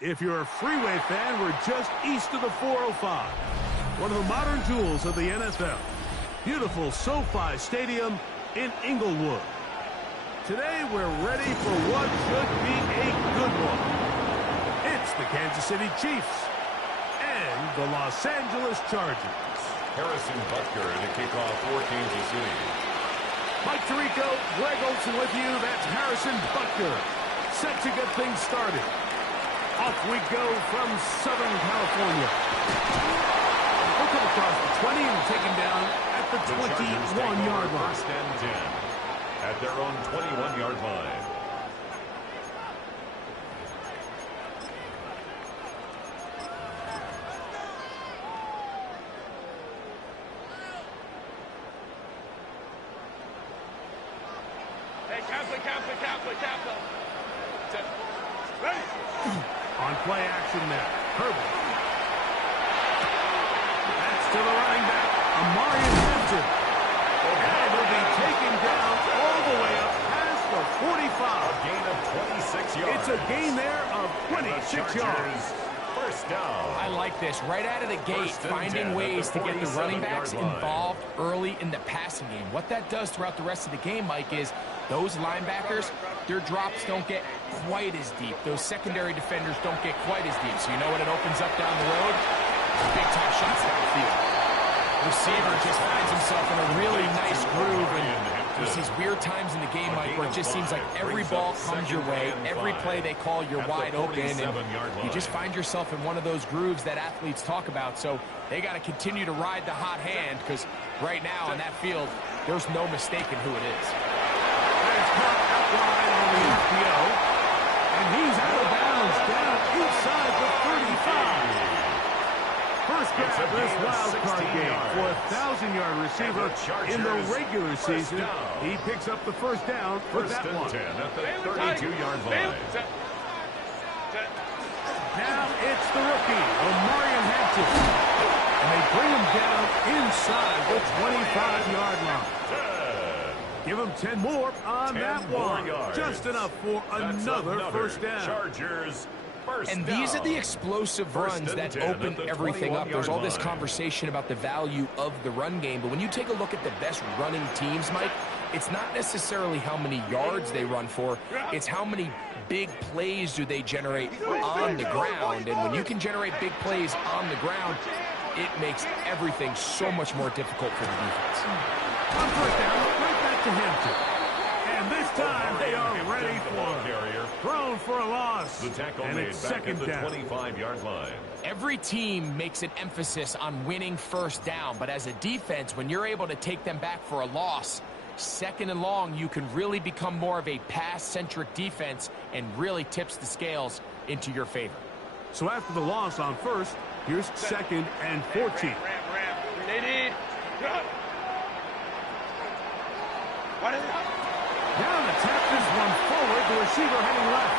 If you're a freeway fan, we're just east of the 405. One of the modern jewels of the NFL. Beautiful SoFi Stadium in Inglewood. Today, we're ready for what should be a good one. It's the Kansas City Chiefs and the Los Angeles Chargers. Harrison Butker to kick off for Kansas City. Mike Tirico, Greg Olson with you. That's Harrison Butker. Set to get things started. Off we go from Southern California. He'll come across the 20 and take him down at the 21-yard line. First and 10 at their own 21-yard line. On play action now. Herbert. That's to the running back, Amarian Hampton. And he'll be taken down all the way up past the 45. A gain of 26 yards. It's a gain there of 26 yards. First down. I like this. Right out of the gate, finding ways to get the running backs involved early in the passing game. What that does throughout the rest of the game, Mike, is those linebackers, their drops don't get quite as deep. Those secondary defenders don't get quite as deep. So you know what it opens up down the road? Big-time shots downfield. Receiver just finds himself in a really nice groove, and there's these weird times in the game, Mike, where it just seems like every ball comes your way, every play they call, you're wide open, and you just find yourself in one of those grooves that athletes talk about. So they got to continue to ride the hot hand, because right now on that field, there's no mistaking who it is. That's caught outline on the FPO, and he's out of bounds down inside the 35. First grab this wild card game for a 1,000-yard receiver in the regular season. He picks up the first down for that one. 10 at the 32-yard line. Now it's the rookie, Amarian Hampton. And they bring him down inside the 25-yard line. Give him 10 more on that one. Just enough for another first down. Chargers. And these are the explosive runs that open everything up. There's all this conversation about the value of the run game, but when you take a look at the best running teams, Mike, it's not necessarily how many yards they run for, it's how many big plays do they generate on the ground. And when you can generate big plays on the ground, it makes everything so much more difficult for the defense. On first down, right back to Hampton. And this time they are ready for it. Thrown for a loss. The tackle and made it's back at second the down. 25-yard line. Every team makes an emphasis on winning first down, but as a defense, when you're able to take them back for a loss, second and long, you can really become more of a pass-centric defense and really tips the scales into your favor. So after the loss on first, here's second and 14. Down to tap this one forward, the receiver heading left.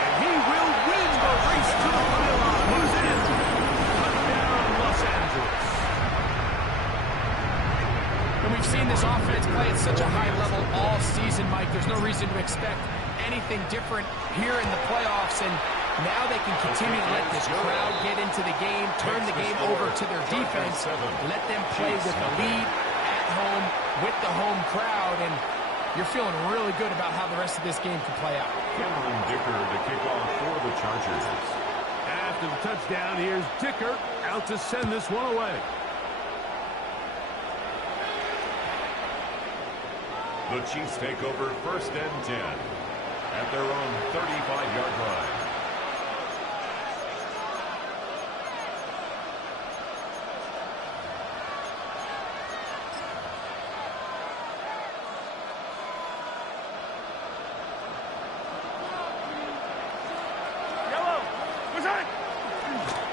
And he will win the race to the pylon. He's in. Touchdown, Los Angeles. And we've seen this offense play at such a high level all season, Mike. There's no reason to expect anything different here in the playoffs. And now they can continue to let this crowd get into the game, turn the game over to their defense, let them play with the lead at home with the home crowd, and you're feeling really good about how the rest of this game can play out. Cameron Dicker to kick off for the Chargers. After the touchdown, here's Dicker out to send this one away. The Chiefs take over first and 10 at their own 35-yard line.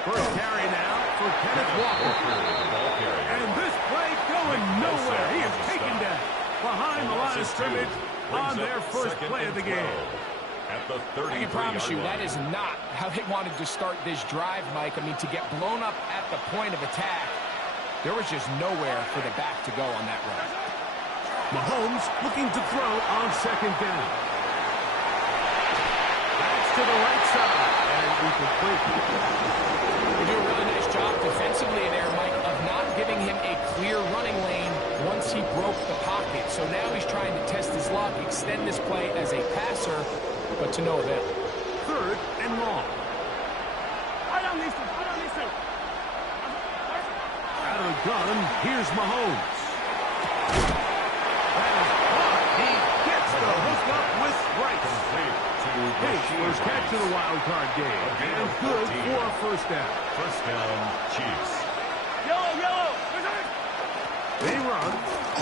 First carry now for Kenneth Walker. And this play going nowhere. He is taken down behind the line of scrimmage on their first play of the game. At the I can promise you that is not how they wanted to start this drive, Mike. I mean, to get blown up at the point of attack, there was just nowhere for the back to go on that run. Mahomes looking to throw on second down. That's to to the right side, and incomplete. They do a really nice job defensively there, Mike, of not giving him a clear running lane once he broke the pocket. So now he's trying to test his luck, extend this play as a passer, but to no avail. 3rd and long. Out of the gun, here's Mahomes. That is caught. He gets the hook up with Rice. His first catch of the wild card game. And good for a first down. First down, Chiefs. Yellow. They run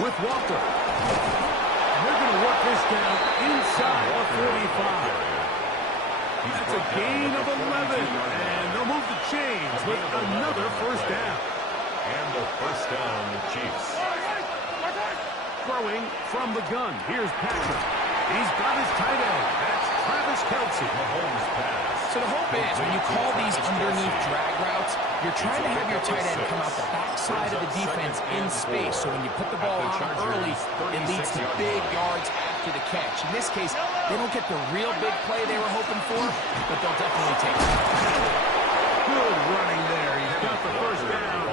with Walker. They're going to work this down inside the 45. That's a gain of 11. And they'll move the chains with another first down. And the first down, the Chiefs. Throwing from the gun. Here's Patrick. He's got his tight end. That's Travis Kelce. Mahomes pass. So the hope is when you call these underneath drag routes, you're trying to have your tight end come out the backside of the defense in space. So when you put the ball on early, it leads to big yards after the catch. In this case, they don't get the real big play they were hoping for, but they'll definitely take it. Good running there. He's got the first down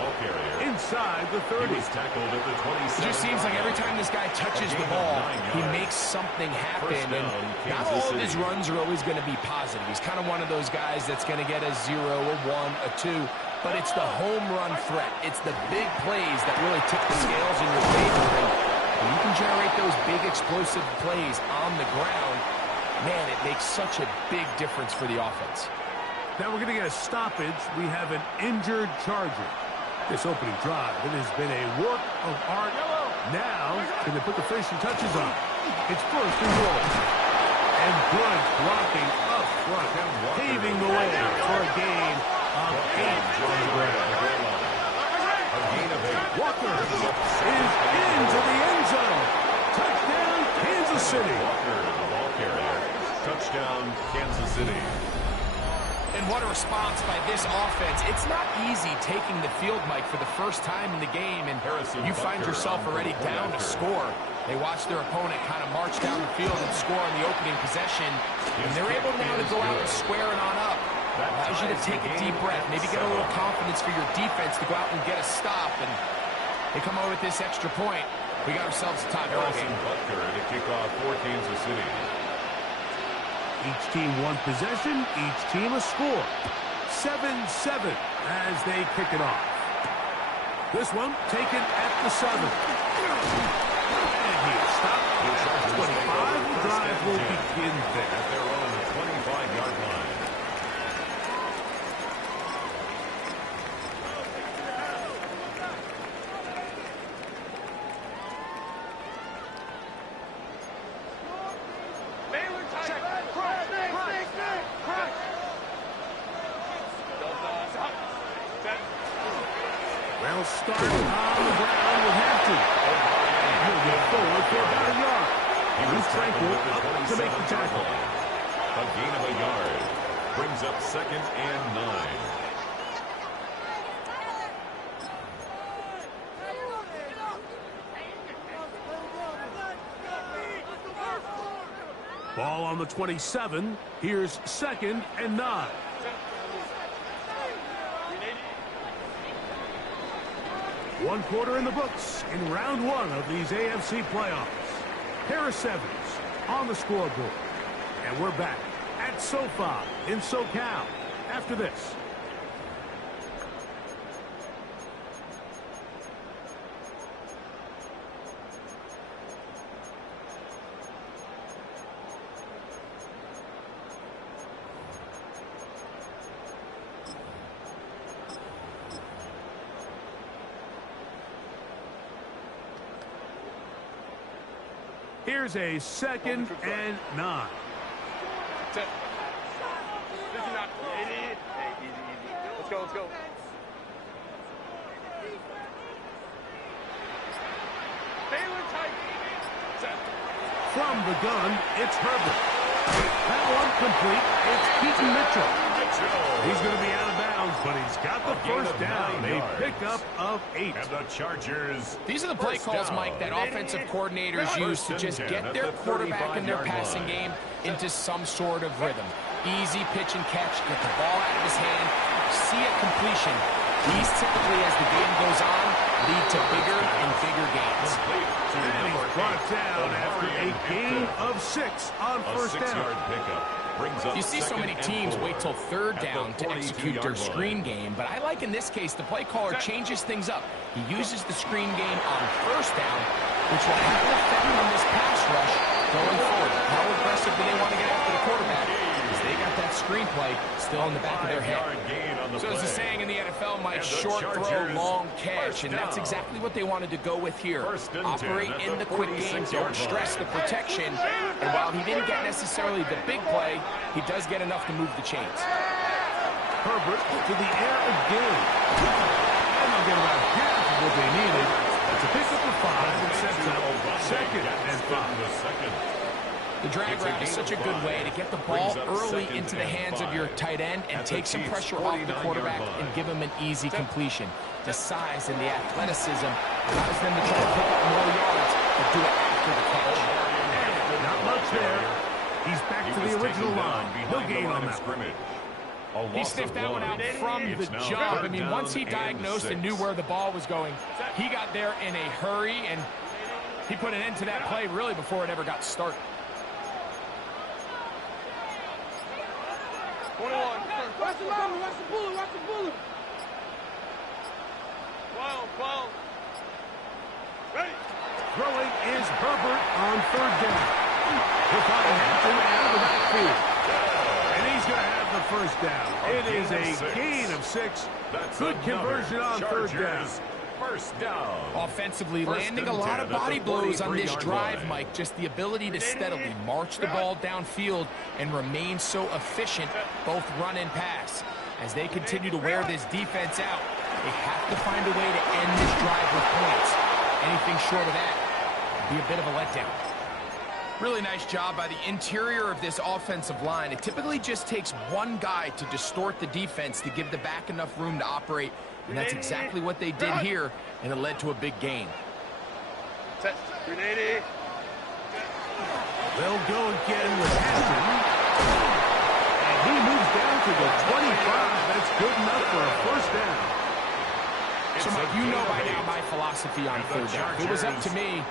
inside the 30. He was tackled at the 27. It just seems like every time this guy touches the ball, he makes something happen. And not all of his runs are always going to be positive. He's kind of one of those guys that's going to get a 0, a 1, a 2. But it's the home run threat. It's the big plays that really tip the scales in your favor. And you can generate those big explosive plays on the ground. Man, it makes such a big difference for the offense. Now we're going to get a stoppage. We have an injured Charger. This opening drive, it has been a work of art. Now, can they put the finishing touches on? It's first and goal. And good blocking up front, paving the way for a gain of 8. Walker is into the end zone. Touchdown, Kansas City. Walker, the ball carrier. Touchdown, Kansas City. And what a response by this offense. It's not easy taking the field, Mike, for the first time in the game, and you find yourself already down to score. They watch their opponent kind of march down the field and score on the opening possession, and they're able now to go out and square it on up. Allows you to take a deep breath, maybe get a little confidence for your defense to go out and get a stop, and they come over with this extra point. We got ourselves a tie ball game. Butker to kick off for Kansas City. Each team one possession, each team a score. 7-7 as they kick it off. This one taken at the 7. And he is stopped. 25. The drive will begin there. At their own 25-yard line. Well, started on the ground with Hampton. He'll get forward for about a yard. He's Tranquil up to make the tackle. A gain of a yard. Brings up 2nd and 9. Ball on the 27. Here's 2nd and 9. One quarter in the books in round 1 of these AFC playoffs. Harris Evans on the scoreboard. And we're back at SoFi in SoCal after this. Here's a 2nd and 9. Let's go, let's go. From the gun, it's Herbert. That one complete. It's Keaton Mitchell. He's going to be out of bounds, but he's got the first down. A pickup of 8. And the Chargers. These are the play calls, Mike, that offensive coordinators use to just get their quarterback and their passing game into some sort of rhythm. easy pitch and catch, get the ball out of his hand, see a completion. These typically, as the game goes on, lead to bigger and bigger gains. And he's brought down after a gain of 6 on first down. You see so many teams wait till third down to execute their screen game, but I like in this case the play caller changes things up. He uses the screen game on first down, which will have an effect on this pass rush going forward. How aggressive do they want to get after the quarterback? Because they got that screen play still in the back of their head. So as the saying in the NFL, Mike, short throw, long catch, and that's exactly what they wanted to go with here. Operate in the quick game, don't stress the protection, and while he didn't get necessarily the big play, he does get enough to move the chains. Herbert to the air again. And they'll get about half of what they needed. It's a pickup of 5 and sets up 2nd and 5. The drag route is such a good way to get the ball early into the hands of your tight end and take some pressure off the quarterback and give him an easy completion. The size and the athleticism allows them to try to pick up more yards, but do it after the catch. Not much there. He's back to the original line. No gain on that scrimmage. He sniffed that one out from the jump. I mean, once he diagnosed and knew where the ball was going, he got there in a hurry, and he put an end to that play really before it ever got started. 21. Watch the line, watch the bullet, watch the bullet. 12. Ready. Throwing is Herbert on third down. He'll find Hampton out of the backfield. And he's going to have the first down. It is a gain of 6. Good conversion on third down. First down. Offensively, landing a lot of body blows on this drive, Mike. Just the ability to steadily march the ball downfield and remain so efficient, both run and pass. As they continue to wear this defense out, they have to find a way to end this drive with points. Anything short of that would be a bit of a letdown. Really nice job by the interior of this offensive line. It typically just takes one guy to distort the defense to give the back enough room to operate. And that's exactly what they did here, and it led to a big gain. Set. 380. They'll go again with Hampton. And he moves down to the 25. That's good enough for a first down. So, Mike, you know by now my philosophy on third down. If it was up to me,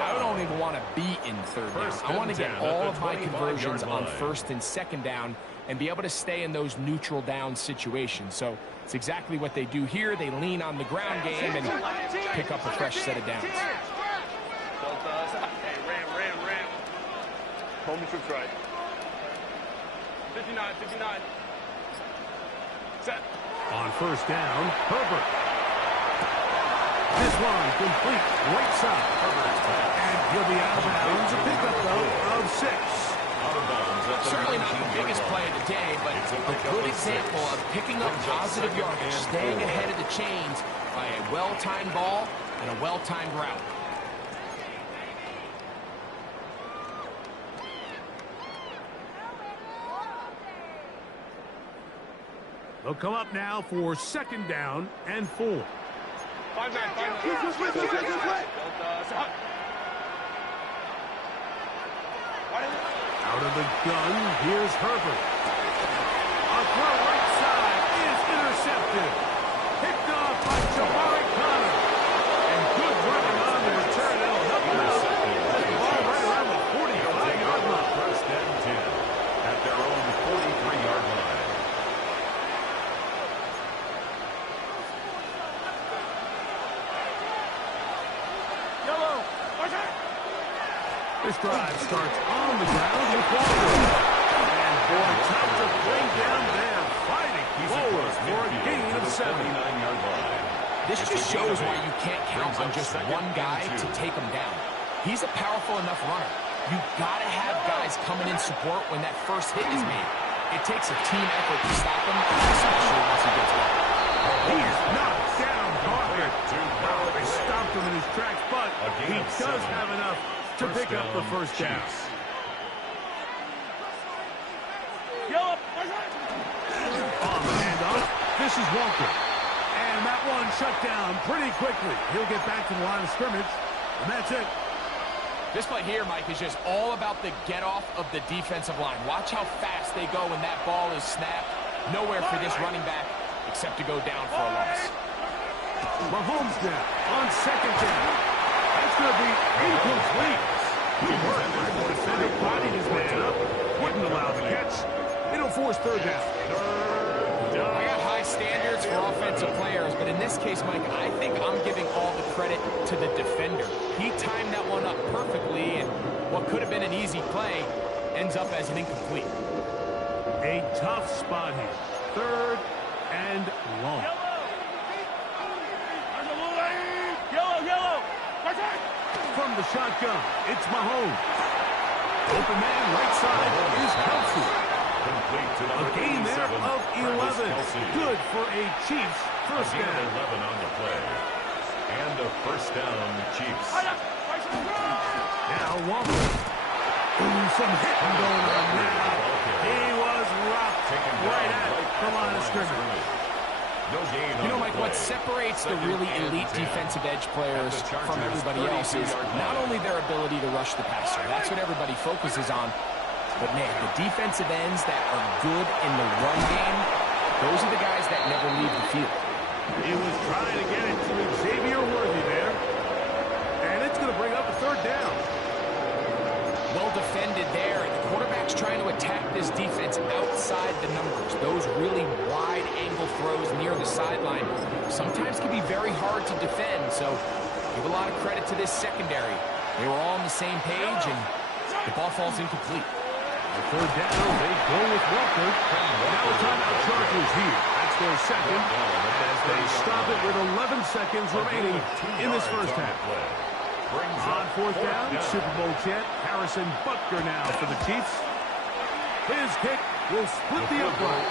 I don't even want to be in third down. I want to get all of my conversions on first and second down and be able to stay in those neutral down situations. So it's exactly what they do here. They lean on the ground game and pick up a fresh set of downs. Hey, ram. Home troops right. 59. Set. On first down, Herbert. This one complete, right side. And he'll be out of bounds. A pickup, though, of 6. Certainly not the biggest play of the day, but a good example of picking up positive yardage, staying ahead of the chains by a well-timed ball and a well-timed route. They'll come up now for second down and 4. 5-9. Out of the gun, here's Herbert. A throw right side is intercepted. Picked off by Jabari Connor. And good running on the return. That'll help him out. The ball right around the 45-yard line. First and 10 at their own 43-yard line. This drive starts on the ground with Walker. And boy, tough to bring down there. Fighting forward for a gain of 7. 49-yard line. This just shows why you can't count on just one guy to take him down. He's a powerful enough runner. You've got to have guys coming in support when that first hit is made. It takes a team effort to stop him, especially once he gets back. He's knocked down hard. They stopped him in his tracks, but he does have enough to pick up the first down. On the handoff, this is Walker. And that one shut down pretty quickly. He'll get back to the line of scrimmage, and that's it. This play here, Mike, is just all about the get-off of the defensive line. Watch how fast they go when that ball is snapped. Nowhere for this running back except to go down for a loss. Mahomes now on second down. That's going to be incomplete. Good work. The defender bodied his man up. Wouldn't allow the catch. It'll force third down. I got high standards for offensive players, but in this case, Mike, I think I'm giving all the credit to the defender. He timed that one up perfectly, and what could have been an easy play ends up as an incomplete. A tough spot here. Third and long. Yellow. From the shotgun, it's Mahomes. Open man right side is Kelsey. A gain there of 11. Good for a Chiefs first down. 11 on the play. And a first down, Chiefs. Now Walker. Some hitting going on now. He was rocked right at the line of scrimmage. No gain. You know, Mike, what separates the really elite defensive edge players from everybody else is not only their ability to rush the passer. That's what everybody focuses on. But, man, the defensive ends that are good in the run game, those are the guys that never leave the field. He was trying to get it to Xavier Worthy there. And it's going to bring up a third down. Well defended there. The quarterback's trying to attack this defense outside the numbers. Those really wide-angle throws near the sideline sometimes can be very hard to defend. So give a lot of credit to this secondary. They were all on the same page, and the ball falls incomplete. Third down, they go with Walker. Now a timeout Chargers here. That's their second as they stop it with 11 seconds remaining in this first half. On fourth down, Super Bowl champ Harrison Butker now for the Chiefs. His kick will split the upright.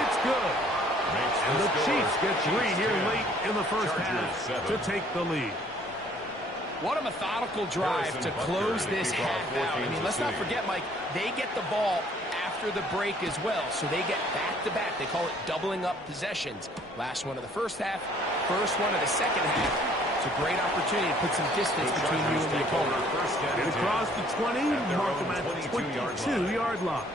It's good. And the Chiefs get 3 here late in the first half to take the lead. What a methodical drive to close this half out. I mean, let's not forget, Mike, they get the ball after the break as well, so they get back-to-back. They call it doubling up possessions. Last one of the first half, first one of the second half. It's a great opportunity to put some distance between you and the opponent. And across the 20, mark them at the 22-yard line.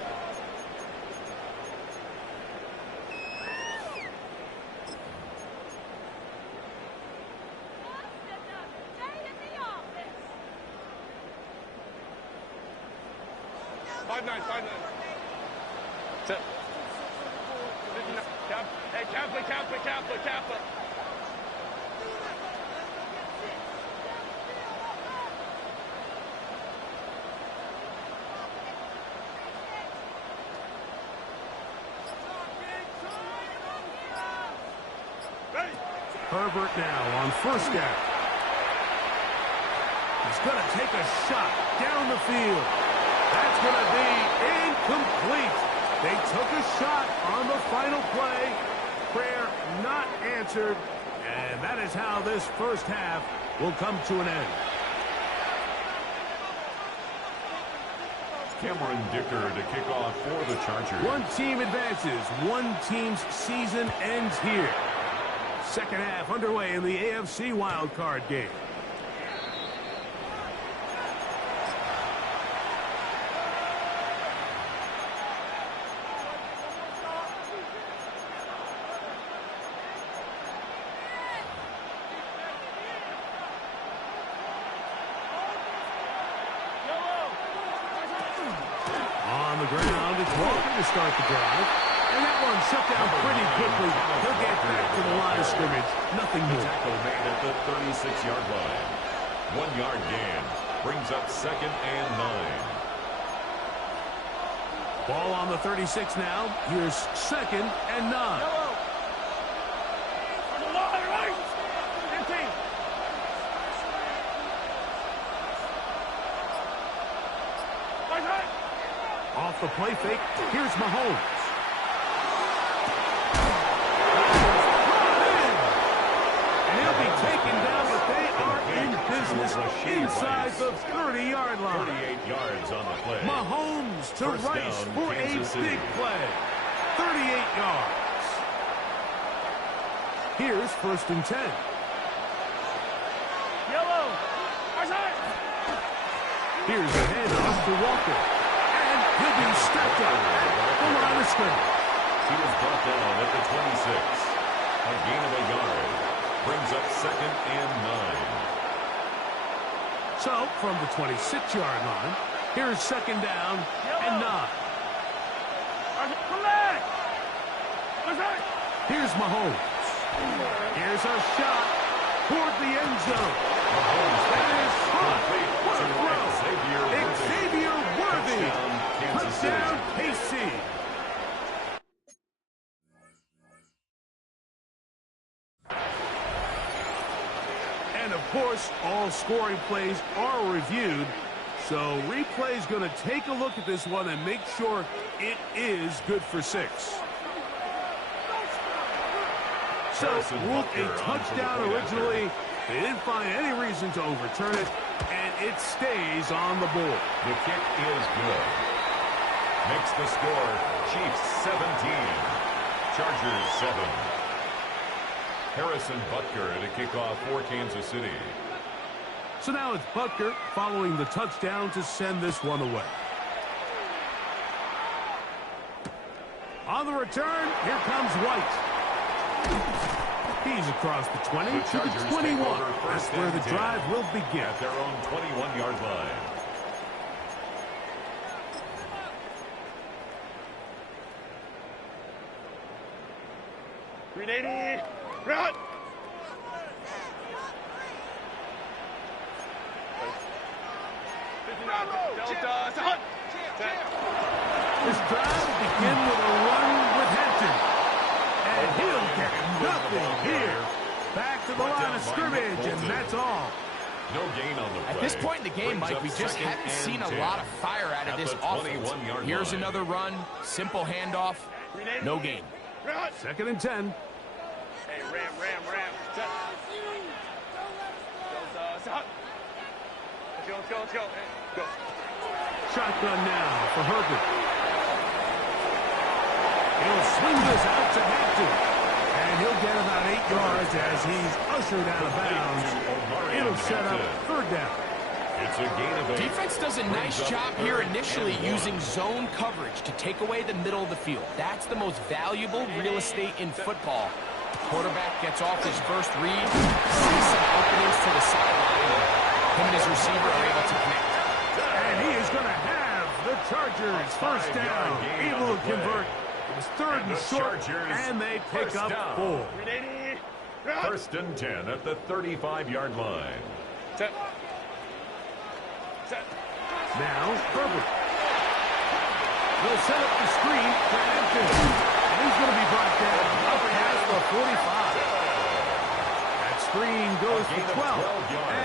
Set. Hey, Kaplan. Herbert now on first down. He's going to take a shot down the field. That's going to be incomplete. They took a shot on the final play. Prayer not answered. And that is how this first half will come to an end. Cameron Dicker to kick off for the Chargers. One team advances. One team's season ends here. Second half underway in the AFC wildcard game. On the ground, it's Walker to start the drive. And that one shut down pretty quickly. He'll get back to the line of scrimmage. Nothing more. Tackle made at the 36-yard line. 1 yard gain. Brings up second and 9. Ball on the 36 now. Here's second and 9. Off the play fake, here's Mahomes. And he'll be taken down, but they are in business inside the 30-yard line. 38 yards on the play. Mahomes to First Rice down, for Kansas a City. big play. 38 yards. Here's first and 10. Here's a handoff to Walker. And he'll be stepped up at the line of scrimmage. He was brought down at the 26. A gain of a yard. Brings up 2nd and 9. So, from the 26-yard line, here's 2nd down and 9. Come back! Here's Mahomes. Here's a shot toward the end zone. That is caught. What a throw. Xavier Worthy. Touchdown, KC. And, of course, all scoring plays are reviewed. So replay's going to take a look at this one and make sure it is good for 6. So, ruled a touchdown originally. They didn't find any reason to overturn it, and it stays on the board. The kick is good. Makes the score Chiefs 17, Chargers 7. Harrison Butker to kick off for Kansas City. So now it's Butker following the touchdown to send this one away. On the return, here comes White. He's across the 20 to the 21. That's where the drive will begin. At their own 21-yard line. Ready, run! This drive will begin with a run with Hampton. And he'll get nothing here. Back to the line of scrimmage, and that's all. No gain on the play. At this point in the game, Mike, we just haven't seen a lot of fire out of this offense. Here's another run, simple handoff, no gain. 2nd and 10. Hey, ram. Let's go. Go. Shotgun now for Herbert. He'll swing this out to Hampton. And he'll get about 8 yards as he's ushered out of bounds. It'll set up 3rd down. It's a gain of 8. Defense does a nice job here initially using zone coverage to take away the middle of the field. That's the most valuable real estate in football. Quarterback gets off his first read, sees some openings to the sideline. Him and his receiver are able to connect. And he is going to have the Chargers first down. Able to convert. It was 3rd and short, and they pick up 4. 1st and 10 at the 35-yard line. Now, Herbert. They'll set up the screen for Hampton. And he's going to be brought down up past the 45. That screen goes for 12,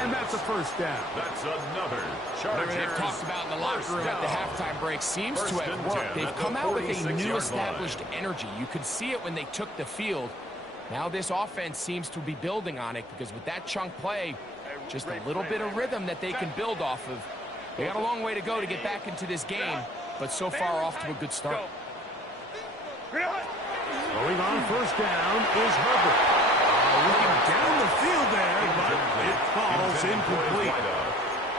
and that's a 1st down. That's another Whatever Chargers. they've talked about in the locker room at the halftime break seems to have worked. They've come out with a new established energy. You could see it when they took the field. Now this offense seems to be building on it because with that chunk play, just a little bit of rhythm that they can build off of. They got a long way to go to get back into this game, but so far off to a good start. Going on 1st down is Herbert. Looking down the field there, but it falls incomplete.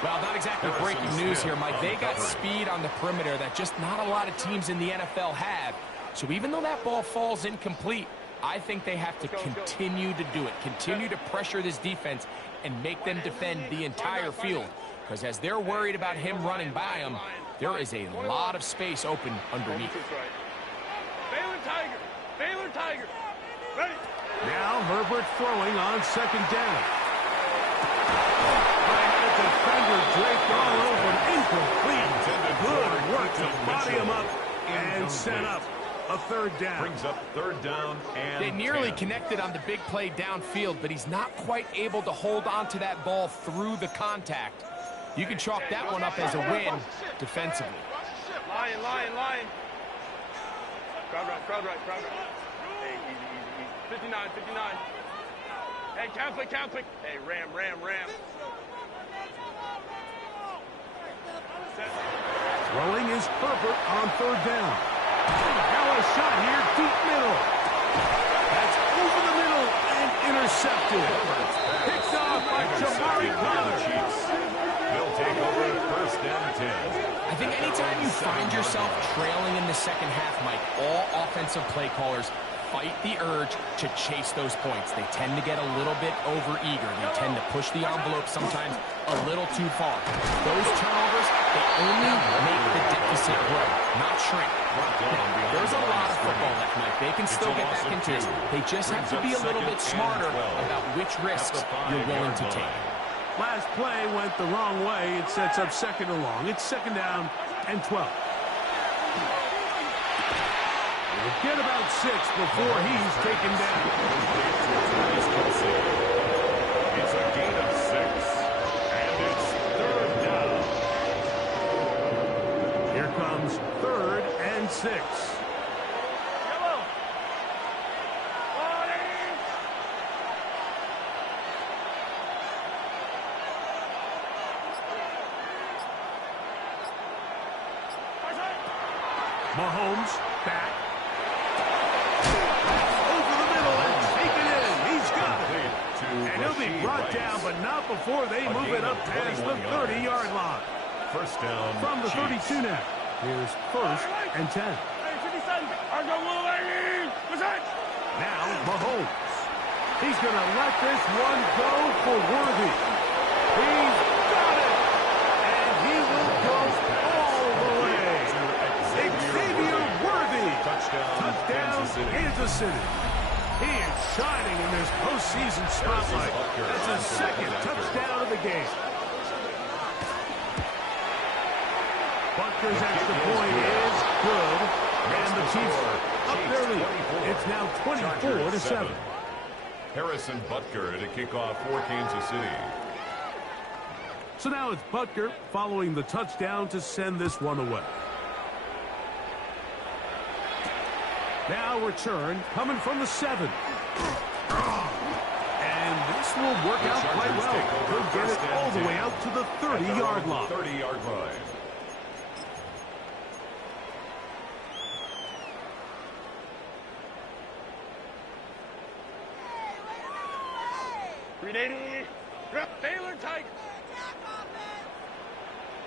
Well, not exactly breaking news here, Mike. They got speed on the perimeter that just not a lot of teams in the NFL have. So even though that ball falls incomplete, I think they have to continue to do it. Continue to pressure this defense and make them defend the entire field. Because as they're worried about him running by them, there is a lot of space open underneath. Baylor Tiger. Ready. Now Herbert throwing on 2nd down. The defender draped all over him. Incomplete. Good work to body him up and set up a 3rd down. Brings up 3rd down and They nearly 10. connected on the big play downfield, but he's not quite able to hold on to that ball through the contact. You can chalk that one up as a win defensively. Lion. Crowd right. Hey, easy. 59. Hey, Catholic. Hey, ram. Throwing is Herbert on 3rd down. Now a shot here, deep middle. That's over the middle and intercepted. Picked off by Jamari Pollard. They'll take over 1st and 10. I think anytime you find yourself trailing in the second half, Mike, all offensive play callers fight the urge to chase those points. They tend to get a little bit overeager. They tend to push the envelope sometimes a little too far. Those turnovers, they only make the deficit grow, not shrink. Now, there's a lot of football left, Mike. They can still get back into this. They just have to be a little bit smarter about which risks you're willing to take. Last play went the wrong way. It sets up second and long. It's second down and 12. He'll get about 6 before he's taken down. It's a gain of 6, and it's third down. Here comes third and 6. Mahomes back. Over the middle and taken in. He's got it. And he'll be brought down, but not before they move it up past the 30-yard line. First down. From the 32 now. Here's first and 10. Now Mahomes. He's going to let this one go for Worthy. He's got it. And he will go all the way. Xavier Worthy. Touchdown Kansas City. He is shining in this postseason spotlight. That's his second touchdown of the game. Butker's extra point is good. And the Chiefs up their lead. It's now 24-7. Harrison Butker to kick off for Kansas City. So now it's Butker following the touchdown to send this one away. Now return coming from the 7. And this will work out quite well. He'll get it all the way out to the 30-yard line. 30-yard line. Taylor Tiger.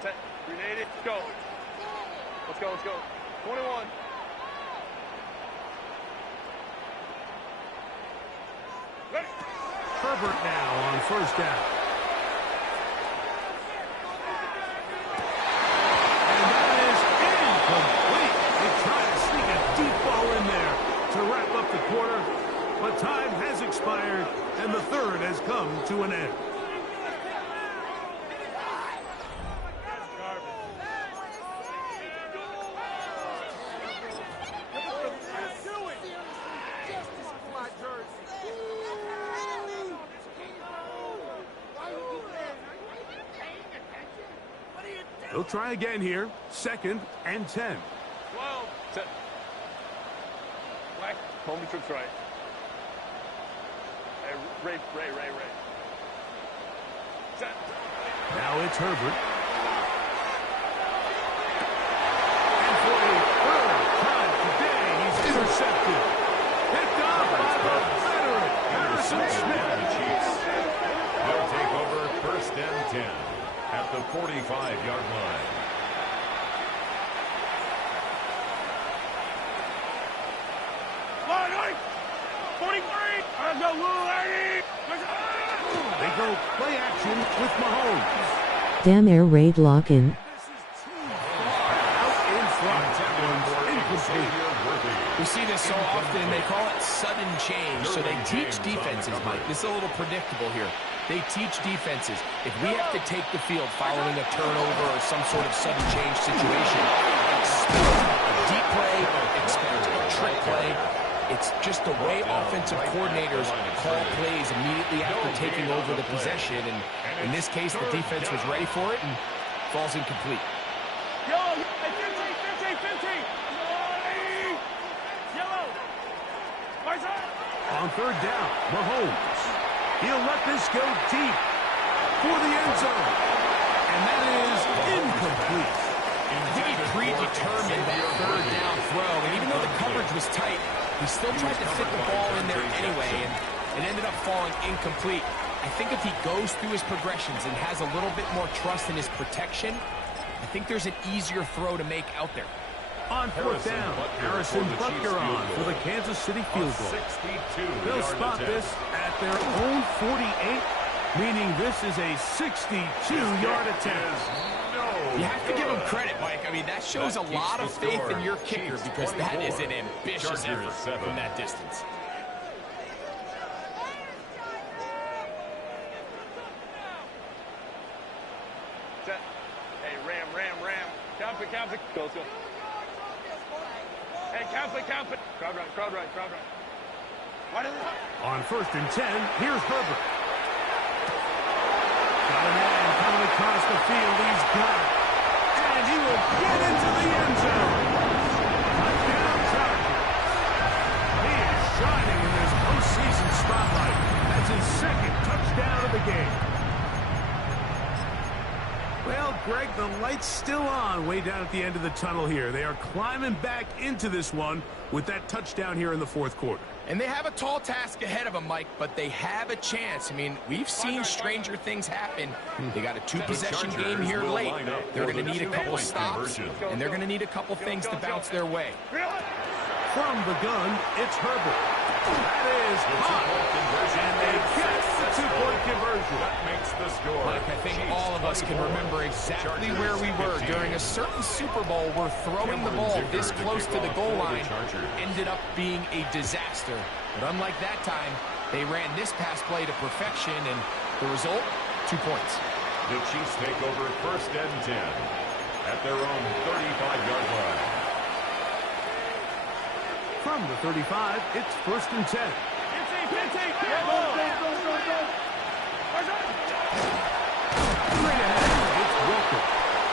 Set. Grenade it. Go. Let's go. Let's go. 21. Ready. Herbert now on first down. And that is incomplete. They try to sneak a deep ball in there to wrap up the quarter, but time has expired, and the third has come to an end. They'll try again here. Second and 10. 12. Set. Black. Homie trips right. Hey, Ray. Set. Now it's Herbert. And for a third time today, he's intercepted. Picked off by the veteran, Harrison Smith. The Chiefs will take over first and 10 at the 45-yard line. Line, 43. Let's go, lady. They go play action with Mahomes. Damn air raid lock-in. Out in front. Incomplete. We see this so often, they call it sudden change. So they teach defenses, Mike. This is a little predictable here. They teach defenses. If we have to take the field following a turnover or some sort of sudden change situation, expect a deep play, expect a trick play. It's just the way offensive coordinators call plays immediately after taking over the possession. And in this case, the defense was ready for it and falls incomplete. Yellow, 15. Yellow. On third down, Mahomes. He'll let this go deep for the end zone. And that is incomplete. I think he predetermined that third down throw. And even though the coverage was tight, he still tried to fit the ball in there anyway. And it ended up falling incomplete. I think if he goes through his progressions and has a little bit more trust in his protection, I think there's an easier throw to make out there. On fourth down, Harrison Butker on for the Kansas City field goal. They'll spot this at their own 48, meaning this is a 62-yard attempt. You have to give him credit, Mike. I mean, that shows a lot of faith in your kicker because that is an ambitious effort from that distance. Hey, ram. Count it. Go. Hey, count it. Crowd right. On first and 10, here's Herbert. Got a man coming across the field. He's got it. And he will get into the end zone. Touchdown, Chargers. He is shining in this postseason spotlight. That's his second touchdown of the game. Well, Greg, the light's still on way down at the end of the tunnel here. They are climbing back into this one with that touchdown here in the fourth quarter. And they have a tall task ahead of them, Mike, but they have a chance. I mean, we've seen stranger things happen. They got a two-possession game here late. They're going to need a couple stops, and they're going to need a couple things to bounce their way. From the gun, it's Herbert. That is hot. And they get the two-point conversion. That makes the score. Mike, I think all of us can remember exactly where we were during a certain Super Bowl where throwing the ball this close to the goal line ended up being a disaster. But unlike that time, they ran this pass play to perfection, and the result, 2 points. The Chiefs take over first and 10 at their own 35-yard line. From the 35, it's first and 10. Go. Straight ahead, it's Walker.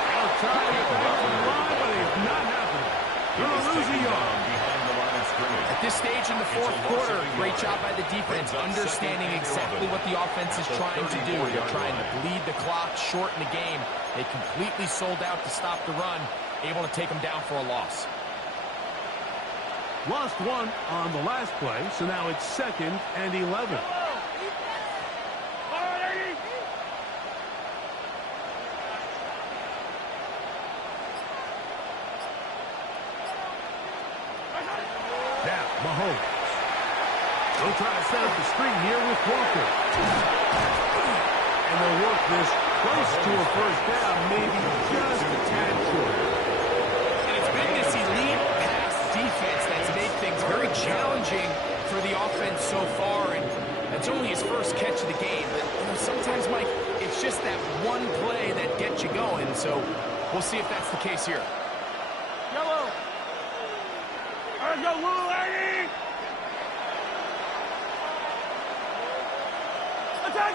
They'll try to get the ball on the line, but it's not happening. They'll lose a yard. At this stage in the fourth quarter, great job by the defense, understanding exactly what the offense is trying to do. They're trying to bleed the clock, shorten the game. They completely sold out to stop the run, able to take them down for a loss. Lost one on the last play, so now it's second and 11. Now, Mahomes. They'll try to set up the screen here with Walker. And they'll work this close to a first down, maybe just a tad short. And it's been this elite pass defense that's made things very challenging for the offense so far, and that's only his first catch of the game. But you know, sometimes, Mike, it's just that one play that gets you going, so we'll see if that's the case here. Yellow. Let's go, Lou, Aggie! Attack!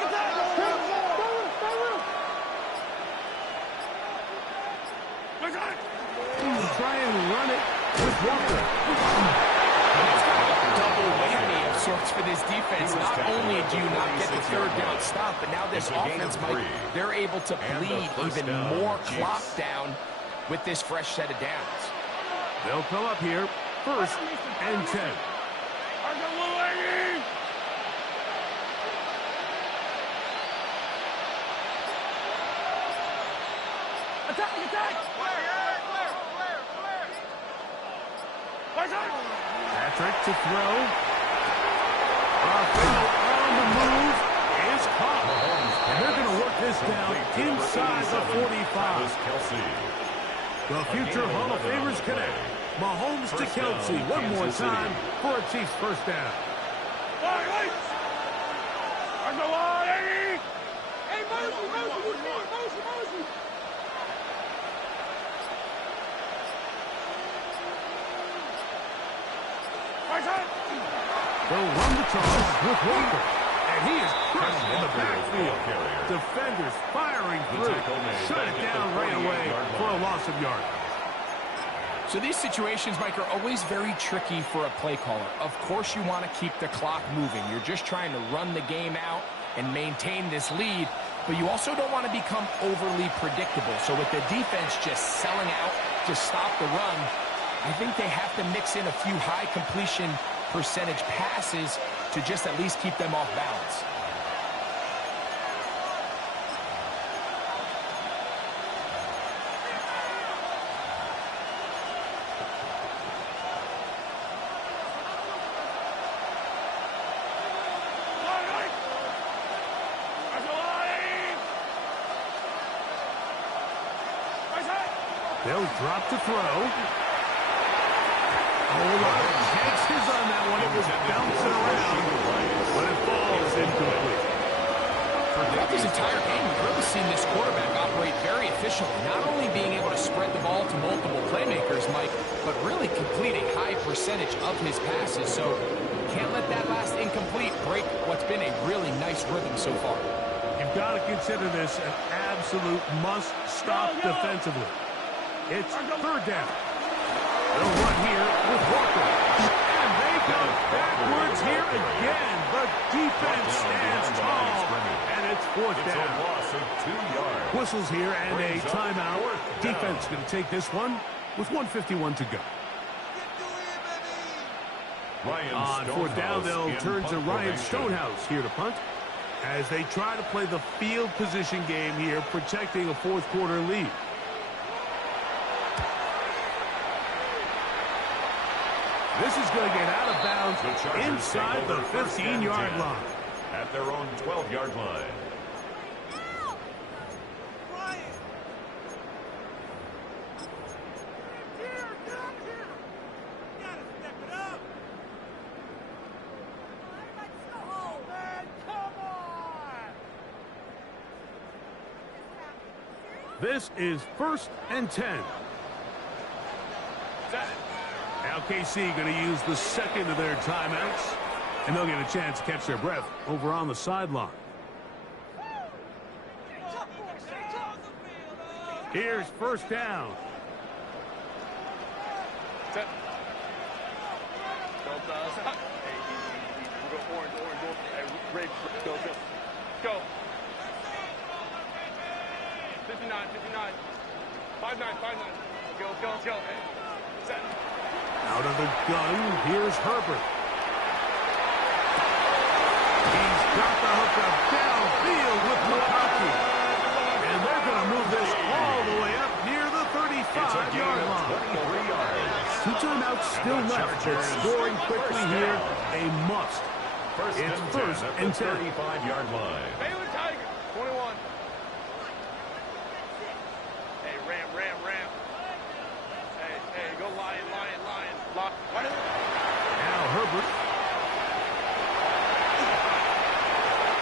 Try and run it with Walker. It's kind of a double whammy of sorts for this defense. Not only do you not get the third down stop, but now this offense, Mike, they're able to bleed even more clock down with this fresh set of downs. They'll come up here, first and 10. Attack! Patrick to throw. On the move is caught. And they're going to work this down inside the 45. The future Hall of Famers connect. Mahomes to Kelsey one more time for a Chiefs first down. They'll run the toss with Walker. And he is crushed in the backfield. Defenders firing through. Shut it down right away for a loss of yardage. So these situations, Mike, are always very tricky for a play caller. Of course you want to keep the clock moving. You're just trying to run the game out and maintain this lead, but you also don't want to become overly predictable. So with the defense just selling out to stop the run, I think they have to mix in a few high completion percentage passes to just at least keep them off balance. They'll drop to throw. A whole lot of chances on that one. It was bouncing around, but it falls incomplete. Throughout this entire game, we've really seen this quarterback operate very efficiently, not only being able to spread the ball to multiple playmakers, Mike, but really complete a high percentage of his passes. So can't let that last incomplete break what's been a really nice rhythm so far. You've got to consider this an absolute must-stop defensively. It's third down. They'll run here with Walker. And they go backwards here again. The defense stands tall. And it's fourth down. It's a loss of 2 yards. Whistles here and a timeout. Defense going to take this one with 1:51 to go. On fourth down, they'll turn to Ryan Stonehouse here to punt as they try to play the field position game here, protecting a fourth quarter lead. This is going to get out of bounds inside the 15-yard line. At their own 12-yard line. This is 1st and 10. Now KC going to use the second of their timeouts, and they'll get a chance to catch their breath over on the sideline. Here's first down. Set. Go, hey, we go orange. Hey, red, go. Go. 59. 5-9. Go. Hey, set. Out of the gun, here's Herbert. He's got the hookup downfield with McCarthy. And they're going to move this all the way up near the 35-yard line. 23 yards. 2 timeouts still left, but scoring quickly here, a must. It's 1st and 10. 35-yard line. Baylor Tiger, 21. Hey, Ram. Hey, go Lion. Lock. Now Herbert.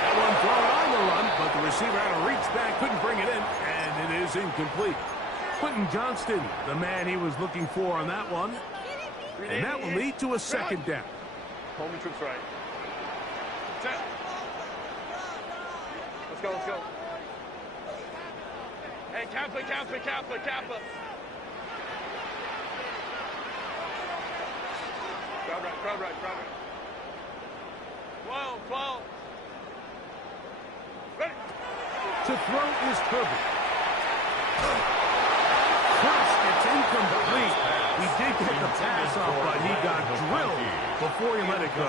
That one thrown on the run, but the receiver had to reach back, couldn't bring it in, and it is incomplete. Quentin Johnston, the man he was looking for on that one. And that will lead to a second down. Homie trips right. Set. Let's go. Hey, Kappa. Crowd right. 12. Ready. To throw is Herbert. First, it's incomplete. He did get the pass off, but he got drilled before he let it go.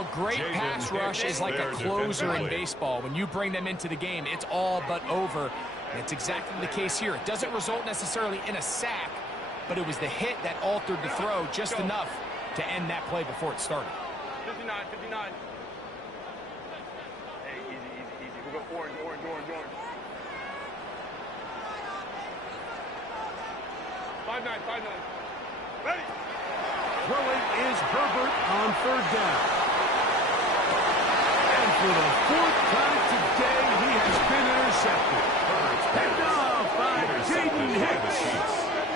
A great pass rush is like a closer in baseball. When you bring them into the game, it's all but over. And it's exactly the case here. It doesn't result necessarily in a sack, but it was the hit that altered the throw just enough to end that play before it started. 59. Hey, easy. We go orange. 5-9. Ready. Throwing is Herbert on third down. And for the 4th time today, he has been intercepted. Picked off by Jaden Hicks.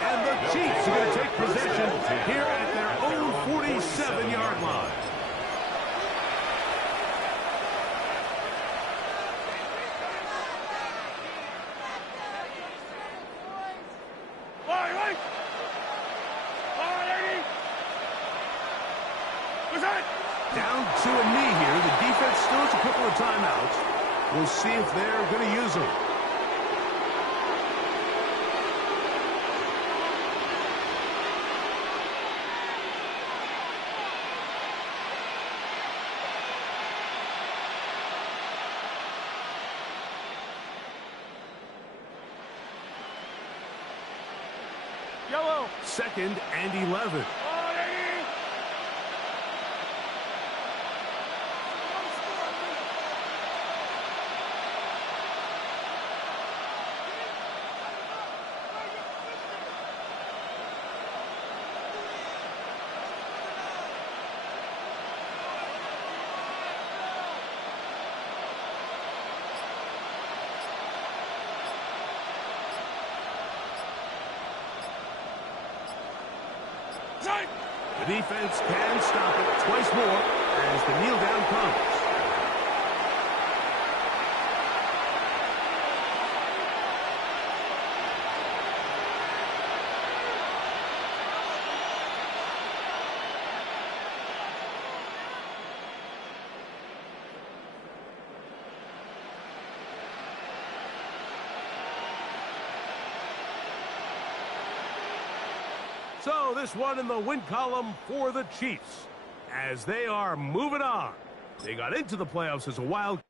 And the Chiefs are going to take possession here at their own 47-yard line. Down to a knee here. The defense still has a couple of timeouts. We'll see if they're going to use them. Yellow. 2nd and 11. The defense can stop it twice more as the kneel down comes. So this one in the win column for the Chiefs as they are moving on. They got into the playoffs as a wild